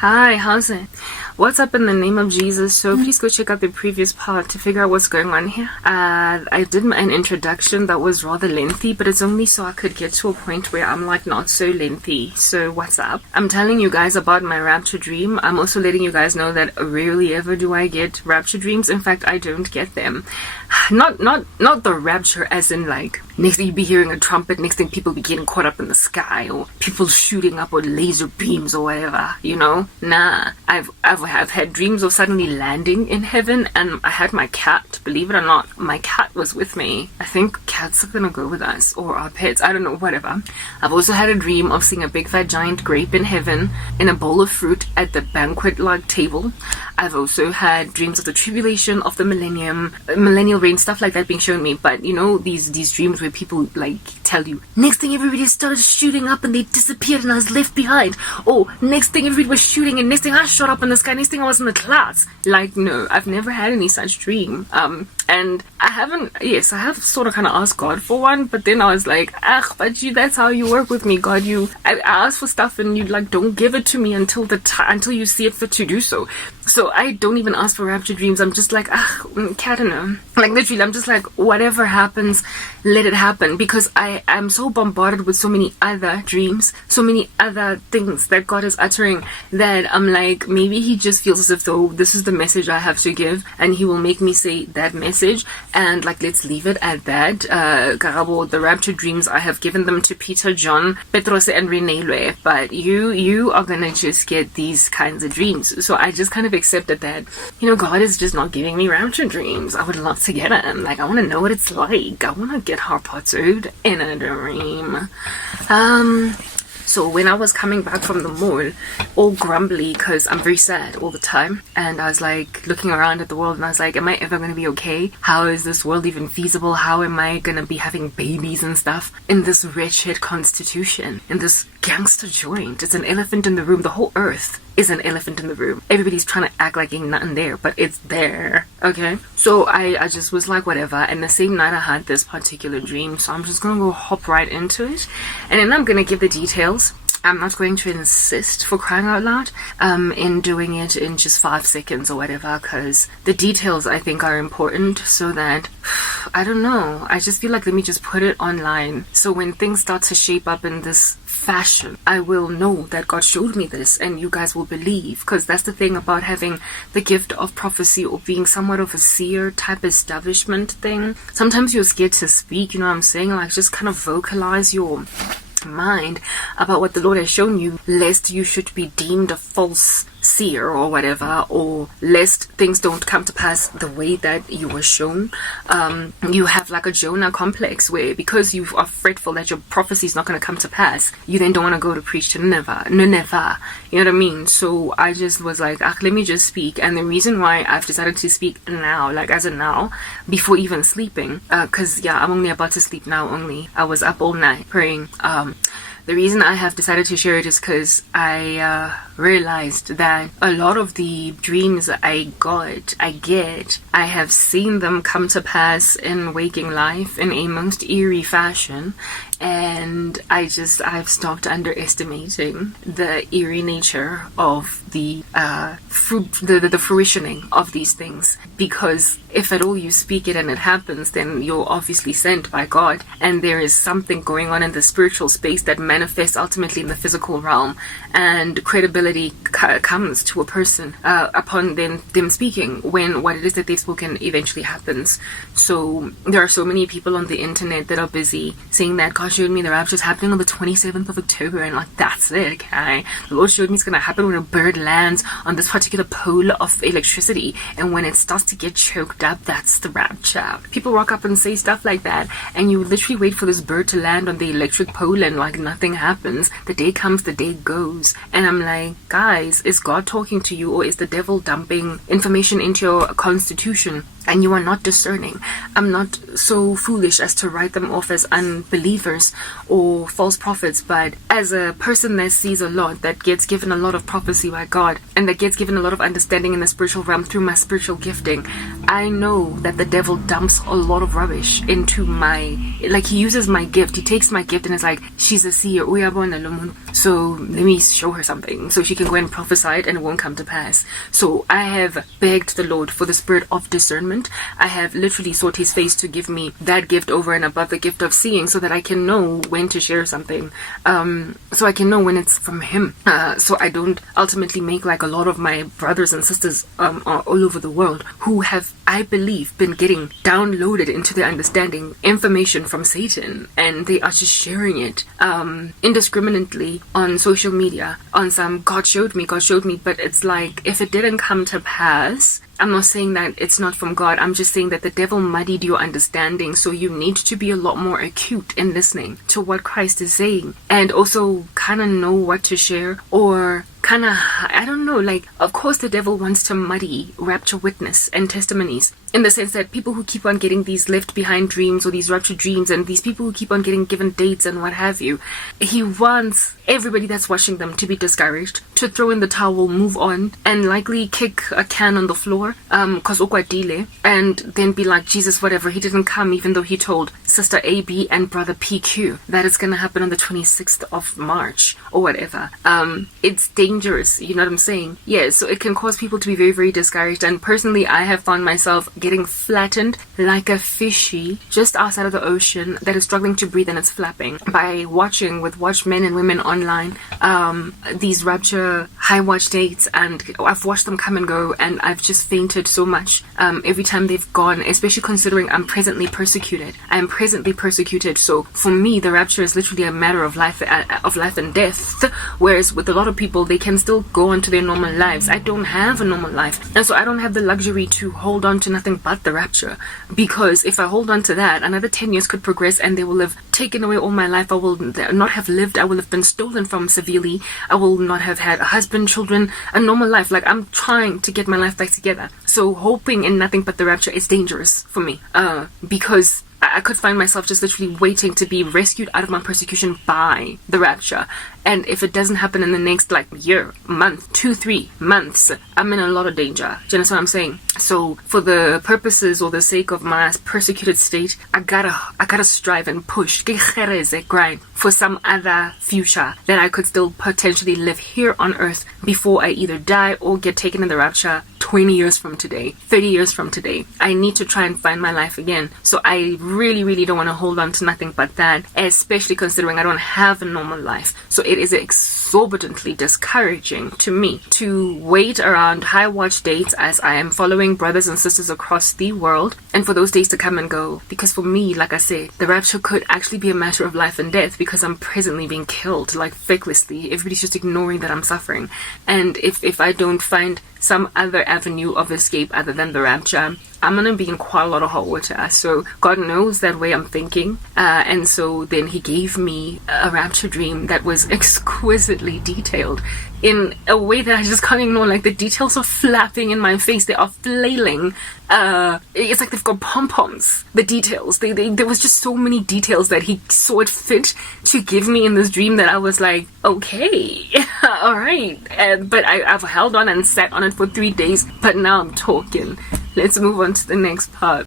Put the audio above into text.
Hi, how's it? What's up in the name of Jesus? So please go check out the previous part to figure out what's going on here. I did an introduction that was rather lengthy, but it's only so I could get to a point where I'm like not so lengthy. So what's up? I'm telling you guys about my rapture dream. I'm also letting you guys know that rarely ever do I get rapture dreams. In fact, I don't get them. Not the rapture as in like next thing you be hearing a trumpet, next thing people be getting caught up in the sky, or people shooting up with laser beams or whatever, you know? Nah. I've had dreams of suddenly landing in heaven, and I had my cat, believe it or not, my cat was with me. I think cats are gonna go with us, or our pets, I don't know, whatever. I've also had a dream of seeing a big fat giant grape in heaven in a bowl of fruit at the banquet like table. I've also had dreams of the tribulation of the millennial reign, stuff like that being shown me. But you know, these dreams where people like tell you, next thing everybody started shooting up and they disappeared and I was left behind. Or next thing everybody was shooting and next thing I shot up in the sky, next thing I was in the clouds. Like, no, I've never had any such dream. And I have sort of kind of asked God for one, but then I was like, but that's how you work with me, God. I ask for stuff and you like don't give it to me until you see it fit to do so. So I don't even ask for rapture dreams. I'm just like, I don't know. Like literally, I'm just like, whatever happens, let it happen. Because I am so bombarded with so many other dreams, so many other things that God is uttering, that I'm like, maybe he just feels as if though this is the message I have to give, and he will make me say that message, and like, let's leave it at that. Karabo, the rapture dreams, I have given them to Peter, John, Petros, and Renelwe, but you are gonna just get these kinds of dreams. So I just kind of accepted that, you know, God is just not giving me rapture dreams. I would love to get them. Like, I want to know what it's like. I want to get harpotted in a dream. So when I was coming back from the mall, all grumbly because I'm very sad all the time, and I was like looking around at the world and I was like, am I ever going to be okay? How is this world even feasible? How am I going to be having babies and stuff in this wretched constitution, in this gangster joint? It's an elephant in the room. The whole earth is an elephant in the room. Everybody's trying to act like ain't nothing there, but it's there. Okay, so I just was like, whatever. And the same night I had this particular dream, so I'm just gonna go hop right into it, and then I'm gonna give the details. I'm not going to insist, for crying out loud, in doing it in just 5 seconds or whatever, because the details I think are important, so that, I don't know, I just feel like let me just put it online, so when things start to shape up in this fashion, I will know that God showed me this, and you guys will believe, because that's the thing about having the gift of prophecy, or being somewhat of a seer type establishment thing. Sometimes you're scared to speak, you know what I'm saying, like just kind of vocalize your mind about what the Lord has shown you, lest you should be deemed a false seer or whatever, or lest things don't come to pass the way that you were shown. You have like a Jonah complex, where because you are fretful that your prophecy is not going to come to pass, you then don't want to go to preach to Nineveh, you know what I mean? So I just was like, let me just speak. And the reason why I've decided to speak now, like as of now, before even sleeping, because I'm only about to sleep now only. I was up all night praying. The reason I have decided to share it is because I realized that a lot of the dreams I have seen them come to pass in waking life in a most eerie fashion, and I've stopped underestimating the eerie nature of the fruitioning of these things, because if at all you speak it and it happens, then you're obviously sent by God, and there is something going on in the spiritual space that manifests ultimately in the physical realm, and credibility comes to a person upon them speaking when what it is that they've spoken eventually happens. So there are so many people on the internet that are busy saying that God showed me the rapture is happening on the 27th of October, and like, that's it, okay? The Lord showed me it's going to happen when a bird lands on this particular pole of electricity, and when it starts to get choked up, that's the rapture. People rock up and say stuff like that, and you literally wait for this bird to land on the electric pole and like nothing happens. The day comes, the day goes, and I'm like, guys, is God talking to you, or is the devil dumping information into your constitution and you are not discerning, I'm not so foolish as to write them off as unbelievers or false prophets, but as a person that sees a lot, that gets given a lot of prophecy by God, and that gets given a lot of understanding in the spiritual realm through my spiritual gifting, I know that the devil dumps a lot of rubbish into he uses my gift. He takes my gift and is like, she's a seer, so let me show her something so she can go and prophesy it and it won't come to pass. So I have begged the Lord for the spirit of discernment. I have literally sought his face to give me that gift over and above the gift of seeing, so that I can know when to share something, so I can know when it's from him, so I don't ultimately make like a lot of my brothers and sisters all over the world who have, I believe, been getting downloaded into their understanding information from Satan, and they are just sharing it indiscriminately on social media on some God showed me, but it's like, if it didn't come to pass, I'm not saying that it's not from God. I'm just saying that the devil muddied your understanding. So you need to be a lot more acute in listening to what Christ is saying, and also kind of know what to share, or kind of, I don't know, like, of course the devil wants to muddy rapture witness and testimonies, in the sense that people who keep on getting these left behind dreams or these rapture dreams, and these people who keep on getting given dates and what have you, he wants everybody that's watching them to be discouraged, to throw in the towel, move on, and likely kick a can on the floor, cause okwadile, and then be like, Jesus, whatever, he didn't come, even though he told Sister AB and Brother PQ that it's gonna happen on the 26th of March or whatever. It's dangerous, you know what I'm saying? Yeah, so it can cause people to be very, very discouraged, and personally I have found myself getting flattened like a fishy just outside of the ocean that is struggling to breathe and it's flapping, by watching with watchmen and women online these rapture high watch dates, and I've watched them come and go, and I've just fainted so much every time they've gone, especially considering I'm presently persecuted. I am presently persecuted, so for me the rapture is literally a matter of life and death, whereas with a lot of people they can still go on to their normal lives. I don't have a normal life, and so I don't have the luxury to hold on to nothing but the rapture, because if I hold on to that, another 10 years could progress and they will have taken away all my life. I will not have lived. I will have been stolen from severely. I will not have had a husband, children, a normal life. Like, I'm trying to get my life back together, so hoping in nothing but the rapture is dangerous for me, because I could find myself just literally waiting to be rescued out of my persecution by the rapture. And if it doesn't happen in the next year, month, 2-3 months, I'm in a lot of danger. Do you understand what I'm saying? So for the purposes or the sake of my persecuted state, I gotta strive and push, grind for some other future that I could still potentially live here on earth before I either die or get taken in the rapture 20 years from today, 30 years from today. I need to try and find my life again. So I really, really don't want to hold on to nothing but that, especially considering I don't have a normal life. So it is exorbitantly discouraging to me to wait around high watch dates as I am following brothers and sisters across the world, and for those days to come and go. Because for me, like I said, the rapture could actually be a matter of life and death, because I'm presently being killed, like, fecklessly. Everybody's just ignoring that I'm suffering. And if I don't find some other avenue of escape other than the rapture, I'm gonna be in quite a lot of hot water. So God knows that way I'm thinking, and so then he gave me a rapture dream that was exquisitely detailed in a way that I just can't ignore. Like, the details are flapping in my face, they are flailing. It's like they've got pom-poms. The details, there was just so many details that he saw it fit to give me in this dream that I was like, okay, all right. But I've held on and sat on it for 3 days, but now I'm talking. Let's move on to the next part.